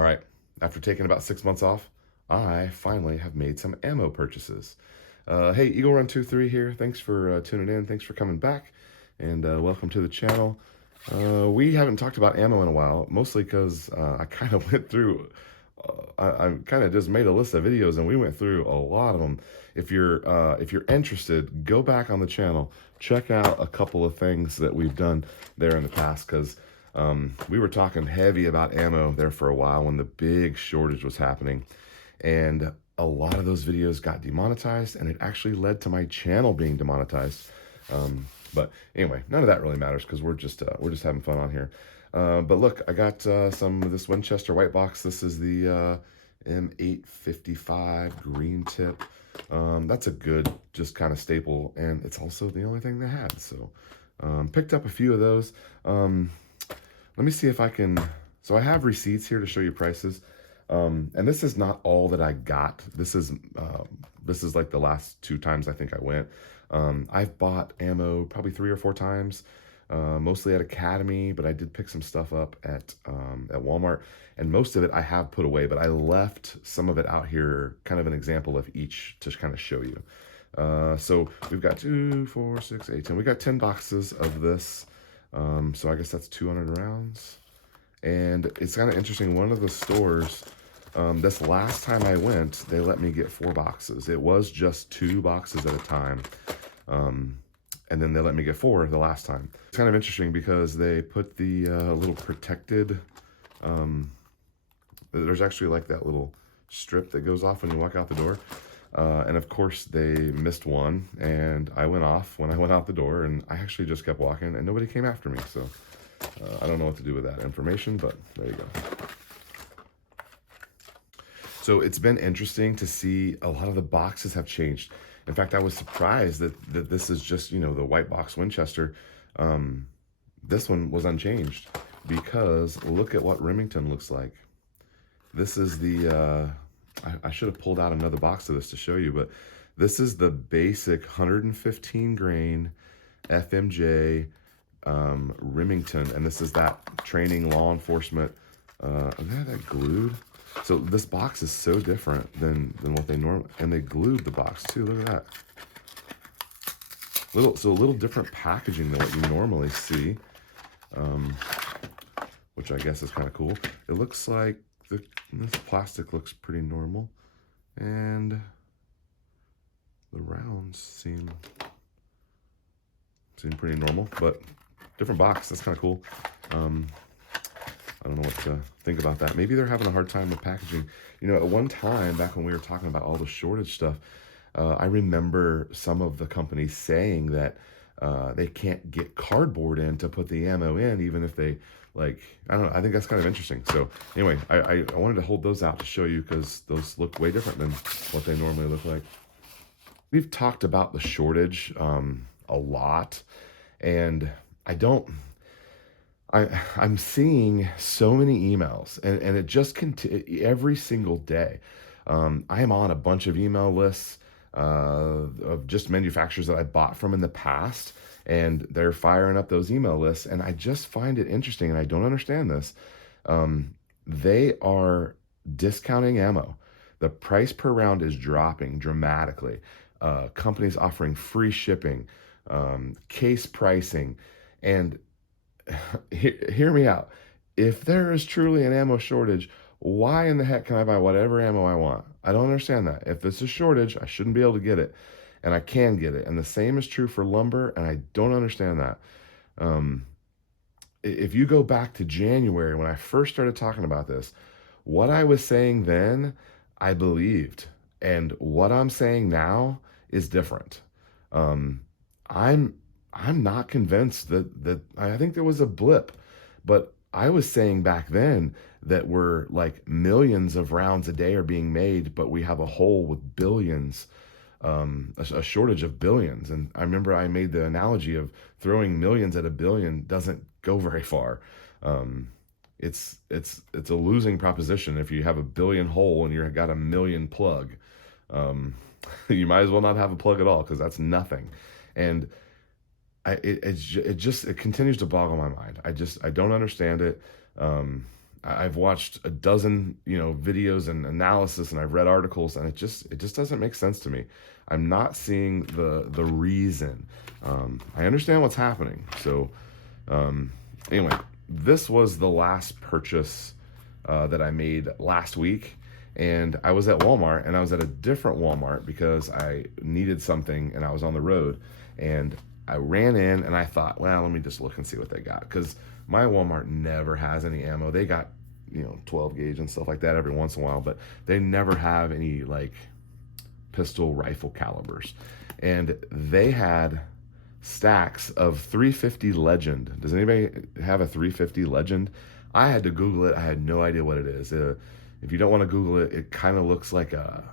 All right, after taking about 6 months off, I finally have made some ammo purchases. Hey, Eagle Run 23 here. Thanks for tuning in. Thanks for coming back, and welcome to the channel. We haven't talked about ammo in a while, mostly because I kind of went through. I kind of just made a list of videos, and we went through a lot of them. If you're interested, go back on the channel, check out a couple of things that we've done there in the past, because we were talking heavy about ammo there for a while when the big shortage was happening, and a lot of those videos got demonetized, and it actually led to my channel being demonetized. But anyway, none of that really matters because we're just having fun on here. But look, I got some of this Winchester white box. This is the M855 green tip. That's a good, just kind of staple, and it's also the only thing they had. So picked up a few of those. Let me see if I can, so I have receipts here to show you prices. And this is not all that I got. This is like the last 2 times I think I went. I've bought ammo probably 3 or 4 times, mostly at Academy, but I did pick some stuff up at Walmart, and most of it I have put away, but I left some of it out here, kind of an example of each to kind of show you. So we've got 2, 4, 6, 8, 10. We got 10 boxes of this. So I guess that's 200 rounds. And it's kind of interesting. One of the stores, this last time I went, they let me get 4 boxes. It was just 2 boxes at a time. And then they let me get 4 the last time. It's kind of interesting because they put the little protected, there's actually like that little strip that goes off when you walk out the door. And of course they missed one, and I went off when I went out the door, and I actually just kept walking and nobody came after me. So I don't know what to do with that information, but there you go. So it's been interesting to see a lot of the boxes have changed. In fact, I was surprised that this is just, you know, the white box Winchester. This one was unchanged, because look at what Remington looks like. This is the, I should have pulled out another box of this to show you, but this is the basic 115 grain FMJ Remington, and this is that training law enforcement. Look at that glued. So this box is so different than what they normally, and they glued the box too. Look at that. So a little different packaging than what you normally see, which I guess is kind of cool. It looks like this plastic looks pretty normal, and the rounds seem pretty normal, but different box. That's kind of cool. I don't know what to think about that. Maybe they're having a hard time with packaging. You know, at one time, back when we were talking about all the shortage stuff, I remember some of the companies saying that they can't get cardboard in to put the ammo in, even if they, like, I don't know. I think that's kind of interesting. So anyway, I wanted to hold those out to show you, because those look way different than what they normally look like. We've talked about the shortage a lot, and I'm seeing so many emails, and it just every single day. I am on a bunch of email lists of just manufacturers that I bought from in the past, and they're firing up those email lists, and I just find it interesting, and I don't understand this. They are discounting ammo. The price per round is dropping dramatically. Companies offering free shipping, case pricing, and hear me out. If there is truly an ammo shortage, why in the heck can I buy whatever ammo I want? I don't understand that. If it's a shortage, I shouldn't be able to get it, and I can get it. And the same is true for lumber, and I don't understand that. If you go back to January, when I first started talking about this, what I was saying then, I believed. And what I'm saying now is different. I'm not convinced that I think there was a blip, but I was saying back then that we're like millions of rounds a day are being made, but we have a hole with billions, a shortage of billions. And I remember I made the analogy of throwing millions at a billion doesn't go very far. It's a losing proposition if you have a billion hole and you've got a million plug. You might as well not have a plug at all, because that's nothing. And it continues to boggle my mind. I don't understand it. I've watched a dozen, videos and analysis, and I've read articles, and it just doesn't make sense to me. I'm not seeing the reason. I understand what's happening. So anyway, this was the last purchase that I made last week, and I was at Walmart, and I was at a different Walmart because I needed something, and I was on the road, and I ran in, and I thought, well, let me just look and see what they got, because my Walmart never has any ammo. They got 12 gauge and stuff like that every once in a while, but they never have any like pistol rifle calibers. And they had stacks of 350 Legend. Does anybody have a 350 Legend? I had to Google it. I had no idea what it is. If you don't want to Google it, it kind of looks like a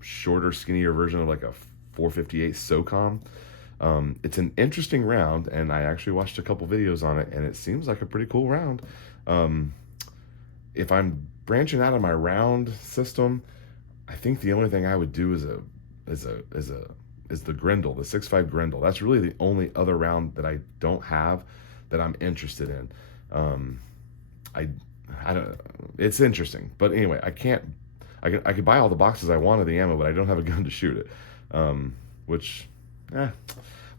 shorter, skinnier version of like a 458 SOCOM. It's an interesting round, and I actually watched a couple videos on it, and it seems like a pretty cool round. If I'm branching out of my round system, I think the only thing I would do is the Grendel, the 6.5 Grendel. That's really the only other round that I don't have that I'm interested in. I don't. It's interesting, but anyway, I could buy all the boxes I want of the ammo, but I don't have a gun to shoot it. Which,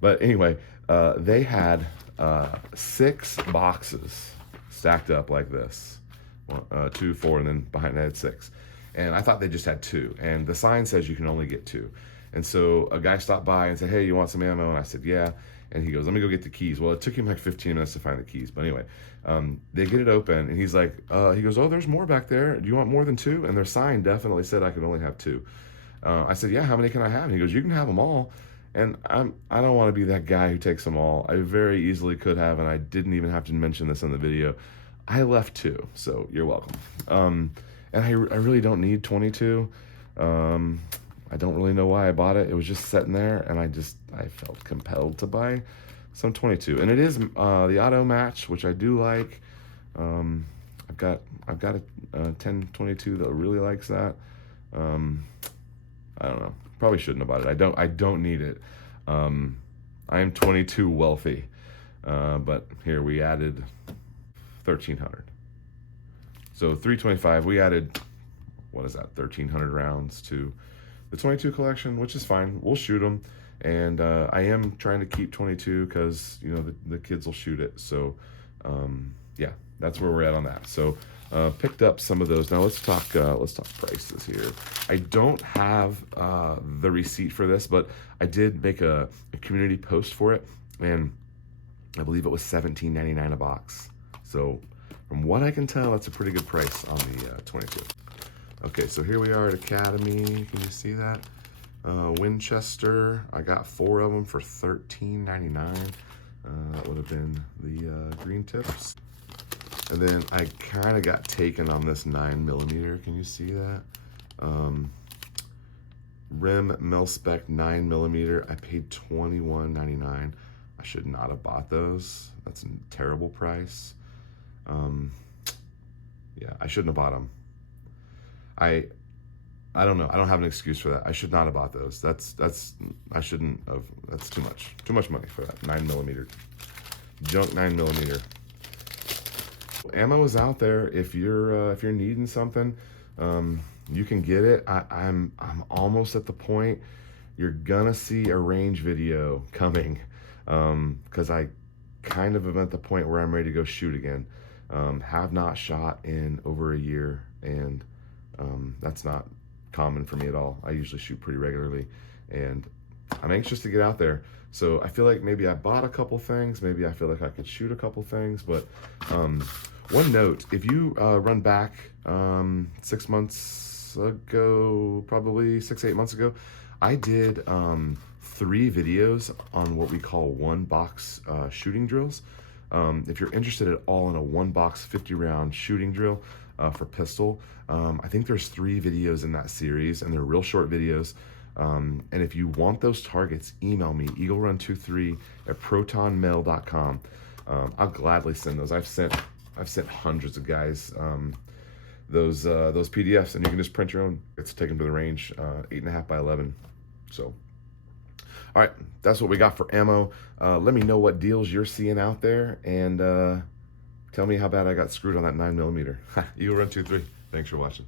but anyway, they had 6 boxes stacked up like this, 2, 4, and then behind it had 6. And I thought they just had 2, and the sign says you can only get 2. And so a guy stopped by and said, "Hey, you want some ammo?" And I said, "Yeah." And he goes, "Let me go get the keys." Well, it took him like 15 minutes to find the keys. But anyway, they get it open, and he's like, he goes, "Oh, there's more back there. Do you want more than 2?" And their sign definitely said I could only have 2. I said, "Yeah, how many can I have?" And he goes, "You can have them all." And I don't want to be that guy who takes them all. I very easily could have, and I didn't even have to mention this in the video. I left 2, so you're welcome. And I really don't need 22. I don't really know why I bought it. It was just sitting there, and I felt compelled to buy some 22. And it is the auto match, which I do like. I've got a 10-22 that really likes that. I don't know. Probably shouldn't have bought it. I don't need it. I am 22 wealthy. But here we added 1,300. So 325, we added, what is that, 1,300 rounds to the 22 collection, which is fine. We'll shoot them. And I am trying to keep 22 because, the kids will shoot it. So, yeah, that's where we're at on that. So picked up some of those. Now let's talk prices here. I don't have the receipt for this, but I did make a community post for it, and I believe it was $17.99 a box. So from what I can tell, that's a pretty good price on the 22. Okay, so here we are at Academy. Can you see that? Winchester, I got 4 of them for $13.99. That would have been the green tips. And then I kind of got taken on this 9mm. Can you see that? Rim mil-spec 9mm. I paid $21.99. I should not have bought those. That's a terrible price. Yeah, I shouldn't have bought them. I don't know. I don't have an excuse for that. I should not have bought those. I shouldn't have. That's too much money for that 9mm junk 9mm. Ammo is out there. If you're needing something, you can get it. I'm almost at the point you're gonna see a range video coming, because I kind of am at the point where I'm ready to go shoot again. Have not shot in over a year, and that's not common for me at all. I usually shoot pretty regularly, and I'm anxious to get out there. So I feel like maybe I bought a couple things, maybe I feel like I could shoot a couple things, but one note, if you run back 6 months ago, probably 6-8 months ago, I did 3 videos on what we call 1-box shooting drills. If you're interested at all in a 1-box 50-round shooting drill for pistol, I think there's 3 videos in that series, and they're real short videos. And if you want those targets, email me, eaglerun23@protonmail.com. I'll gladly send those. I've sent hundreds of guys those PDFs, and you can just print your own. It's taken to the range, 8.5 by 11. So, all right, that's what we got for ammo. Let me know what deals you're seeing out there, and Tell me how bad I got screwed on that 9mm. Eagle Run 23. Thanks for watching.